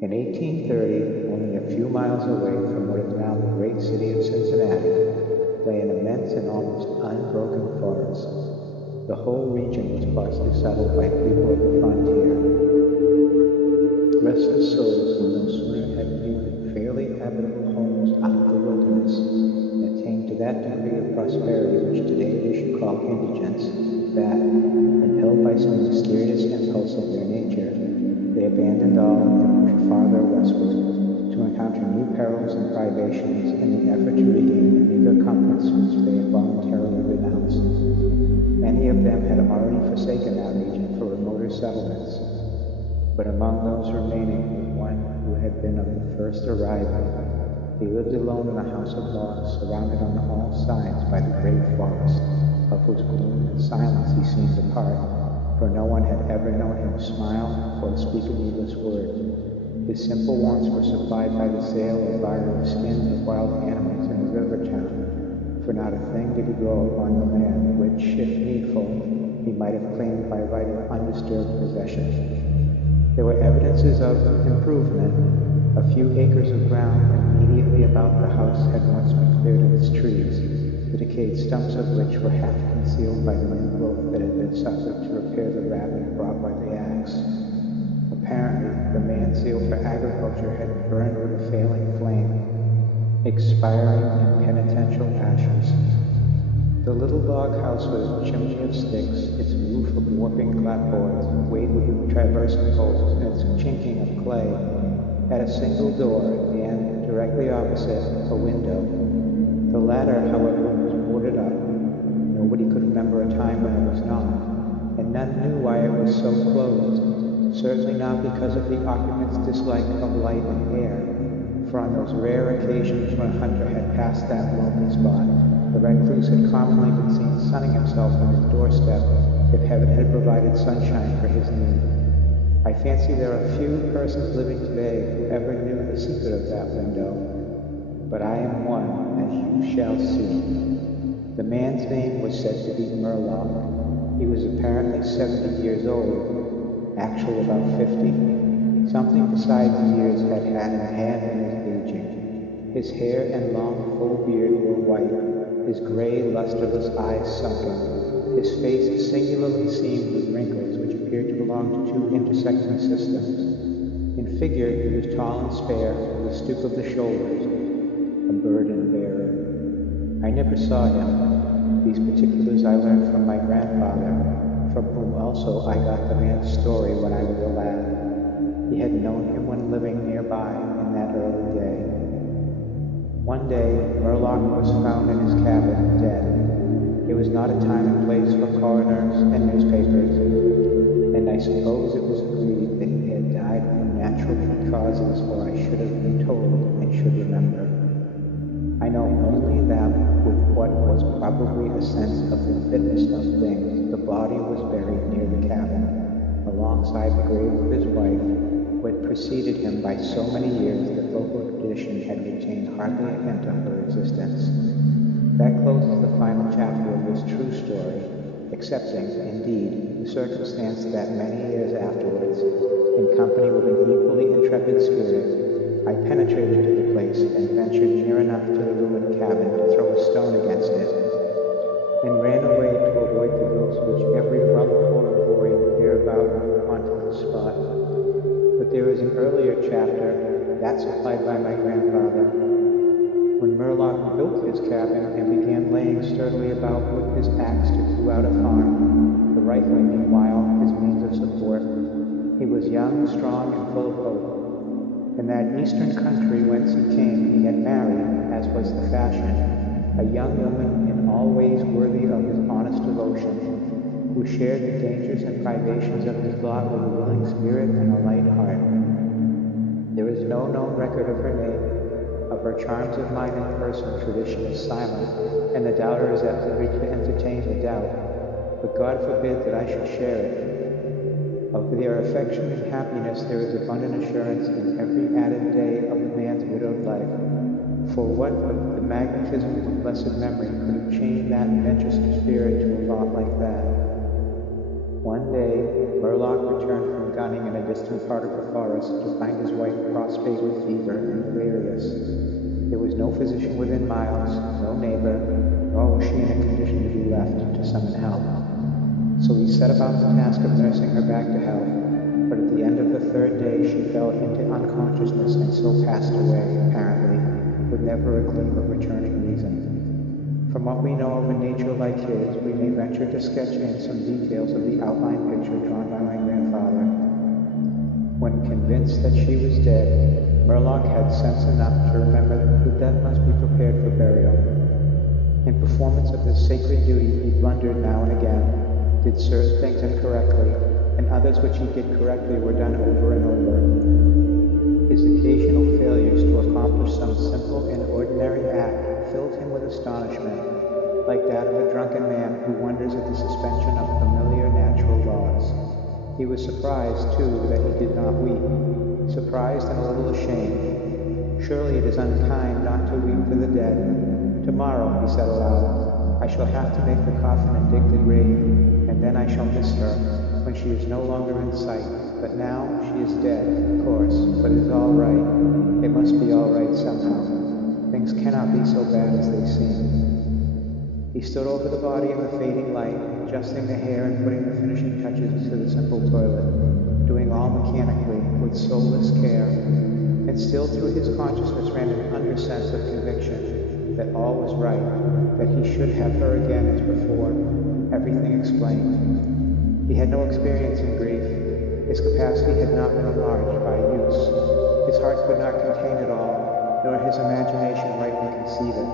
In 1830, only a few miles away from what is now the great city of Cincinnati, lay an immense and almost unbroken forest. The whole region was sparsely settled by people of the frontier. Restless souls who no sooner had viewed fairly habitable homes out of the wilderness and attained to that degree of prosperity which today they should call indigence, that, impelled by some mysterious impulse of their nature, they abandoned all and pushed farther westward to encounter new perils and privations in the effort to regain the meager comforts which they had voluntarily renounced. Many of them had already forsaken that region for remoter settlements, but among those remaining was one who had been of the first arrival. He lived alone in a house of logs, surrounded on all sides by the great forest, of whose gloom and silence he seemed a part, for no one had ever known him smile or speak a needless word. His simple wants were supplied by the sale or barter of skins of wild animals in the river town, for not a thing did he grow upon the land, which, if needful, he might have claimed by right of undisturbed possession. There were evidences of improvement. A few acres of ground immediately about the house had once been cleared of its trees, the decayed stumps of which were half concealed by the new growth that had been suffered to repair the ravage brought by the axe. Apparently, the man-seal for agriculture had burned with a failing flame, expiring in penitential ashes. The little log house was a chimney of sticks, its roof of warping clapboards, weighted with traversing poles, and its chinking of clay, had a single door, and, directly opposite, a window. The latter, however, was boarded up. Nobody could remember a time when it was not, and none knew why it was so closed. Certainly not because of the occupant's dislike of light and air, for on those rare occasions when a hunter had passed that lonely spot, the recluse had commonly been seen sunning himself on his doorstep if heaven had provided sunshine for his need. I fancy there are few persons living today who ever knew the secret of that window, but I am one, as you shall see. The man's name was said to be Murlock. He was apparently 70 years old, actually about 50. Something besides years had had a hand in his aging. His hair and long, full beard were white, his gray, lusterless eyes sunken, his face singularly seamed with wrinkles which appeared to belong to two intersecting systems. In figure, he was tall and spare, with a stoop of the shoulders, a burden bearer. I never saw him. These particulars I learned from my grandfather, from whom also I got the man's story when I was a lad. He had known him when living nearby in that early day. One day, Murlock was found in his cabin, dead. It was not a time and place for coroners and newspapers, and I suppose it was agreed that he had died from natural causes, or I should have been told and should remember. I know only that with what was probably a sense of the fitness of things, the body was buried near the cabin, alongside the grave of his wife, who had preceded him by so many years that local tradition had retained hardly a hint of her existence. That closes the final chapter of this true story, excepting, indeed, the circumstance that many years afterwards, in company with an equally intrepid spirit, I penetrated to the place and ventured near enough to the ruined cabin to throw a stone against it, and ran away to avoid the ghost which every rum corn boy hereabout haunted the spot. But there is an earlier chapter, that supplied by my grandfather. When Murlock built his cabin and began laying sturdily about with his axe to do out a farm, the rifle meanwhile his means of support, he was young, strong, and full of hope. In that eastern country whence he came, he had married, as was the fashion, a young woman in all ways worthy of his honest devotion, who shared the dangers and privations of his lot with a willing spirit and a light heart. There is no known record of her name. Of her charms of mind and person, tradition is silent, and the doubter is at liberty to entertain the doubt, but God forbid that I should share it. Of their affection and happiness there is abundant assurance in every added day of the man's widowed life. For what but the magnetism of blessed memory could have chained that venturesome spirit to a lot like that? One day, Murloc returned from gunning in a distant part of the forest to find his wife prostrate with fever and delirious. There was no physician within miles, no neighbor, nor was she in a condition to be left to summon help. So he set about the task of nursing her back to health, but at the end of the third day she fell into unconsciousness and so passed away, apparently, with never a gleam of returning reason. From what we know of a nature like his, we may venture to sketch in some details of the outline picture drawn by my grandfather. When convinced that she was dead, Murloc had sense enough to remember that the dead must be prepared for burial. In performance of his sacred duty, he blundered now and again, did certain things incorrectly, and others which he did correctly were done over and over. His occasional failures to accomplish some simple and ordinary act filled him with astonishment, like that of a drunken man who wonders at the suspension of familiar natural laws. He was surprised, too, that he did not weep, surprised and a little ashamed. Surely it is unkind not to weep for the dead. Tomorrow, he said aloud, I shall have to make the coffin and dig the grave, and then I shall miss her, when she is no longer in sight. But now she is dead, of course, but it is all right. It must be all right somehow. Things cannot be so bad as they seem. He stood over the body in the fading light, adjusting the hair and putting the finishing touches to the simple toilet, doing all mechanically, with soulless care. And still through his consciousness ran an undersense of conviction that all was right, that he should have her again as before, everything explained. He had no experience in grief. His capacity had not been enlarged by use. His heart could not contain it all, nor his imagination rightly conceive it.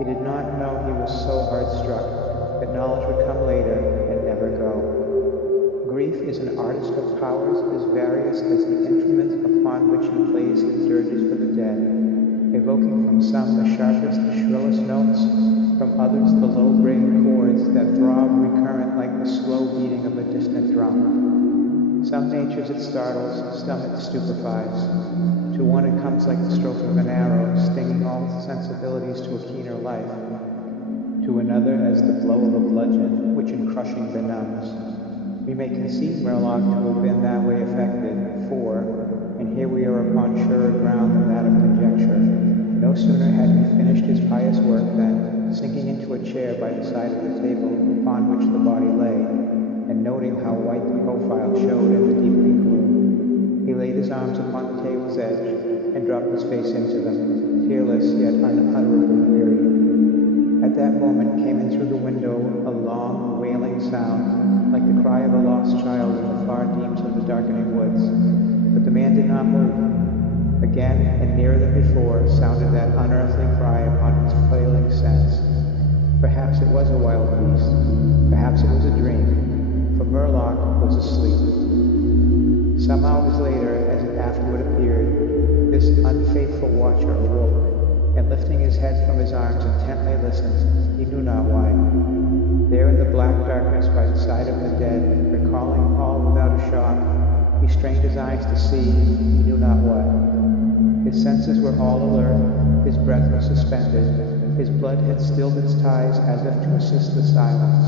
He did not know he was so hard-struck that knowledge would come later and never go. Grief is an artist of powers as various as the instruments upon which he plays his dirges for the dead, evoking from some the sharpest, shrillest notes, from others the low-grade chords that throb recurrent like the slow beating of a distant drum. Some natures it startles, some it stupefies. To one it comes like the stroke of an arrow, stinging all its sensibilities to a keener life. To another as the blow of a bludgeon, which in crushing benumbs. We may conceive Murloc to have been that way affected, for, and here we are upon surer ground than that of conjecture, no sooner had he finished his pious work than, sinking into a chair by the side of the table upon which the body lay, and noting how white the profile showed in the deepening gloom, he laid his arms upon the table's edge and dropped his face into them, tearless yet unutterably weary. At that moment came in through the window a long, wailing sound, like the cry of a lost child in the far deeps of the darkening woods. But the man did not move. Again, and nearer than before, sounded that unearthly cry upon his failing sense. Perhaps it was a wild beast. Perhaps it was a dream, for Murloc was asleep. Some hours later, as it afterward appeared, this unfaithful watcher awoke, and lifting his head from his arms intently listened, he knew not why. There in the black darkness by the side of the dead, recalling all without a shock, he strained his eyes to see, he knew not what. His senses were all alert, his breath was suspended, his blood had stilled its ties as if to assist the silence.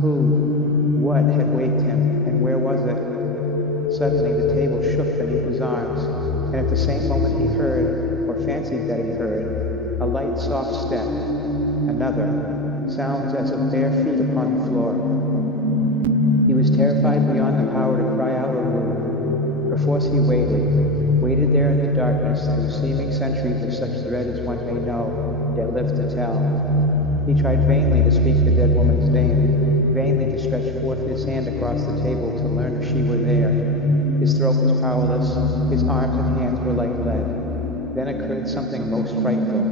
Who, what had waked him, and where was it? Suddenly the table shook beneath his arms, and at the same moment he heard, or fancied that he heard, a light soft step, another, sounds as of bare feet upon the floor. He was terrified beyond the power to cry out or move. Perforce he waited there in the darkness through seeming centuries of such dread as one may know, yet live to tell. He tried vainly to speak the dead woman's name, vainly to stretch forth his hand across the table to learn if she were there. His throat was powerless, his arms and hands were like lead. Then occurred something most frightful.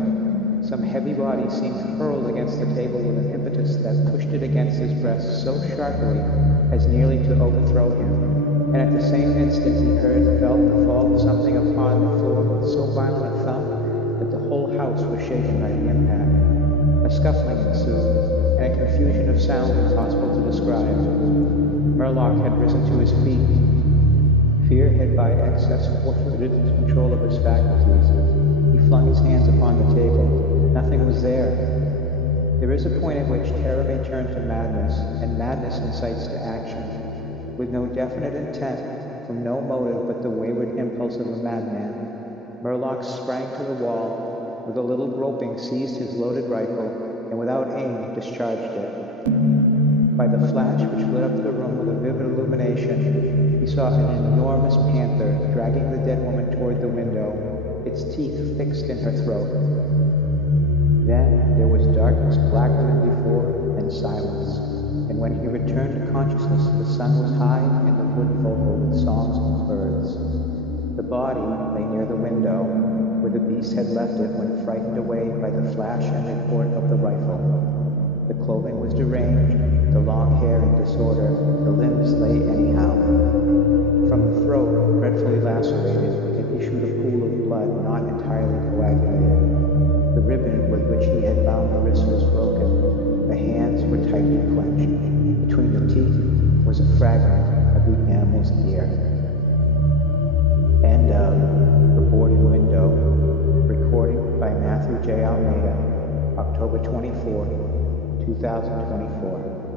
Some heavy body seemed hurled against the table with an impetus that pushed it against his breast so sharply as nearly to overthrow him. And at the same instant he heard and felt the fall of something upon the floor with so violent a thump that the whole house was shaken by the impact. A scuffling ensued, and a confusion of sounds impossible to describe. Murloc had risen to his feet. Fear had by excess forfeited control of his faculties. He flung his hands upon the table. Nothing was there. There is a point at which terror may turn to madness, and madness incites to action. With no definite intent, from no motive but the wayward impulse of a madman, Murlock sprang to the wall, with a little groping seized his loaded rifle, and without aim discharged it. By the flash which lit up the room with a vivid illumination, he saw an enormous panther dragging the dead woman toward the window, its teeth fixed in her throat. Then there was darkness blacker than before, and silence. And when he returned to consciousness, the sun was high and the wood vocal with songs of birds. The body lay near the window, where the beast had left it when frightened away by the flash and report of the rifle. The clothing was deranged, the long hair in disorder, the limbs lay anyhow. From the throat, dreadfully lacerated, had issued a pool of blood not entirely coagulated. The ribbon with which he had bound the wrist was broken. The hands were tightly clenched. Between the teeth was a fragment of the animal's ear. End of The Boarded Window. Recording by Matthew J. Almeida, October 24, 2024.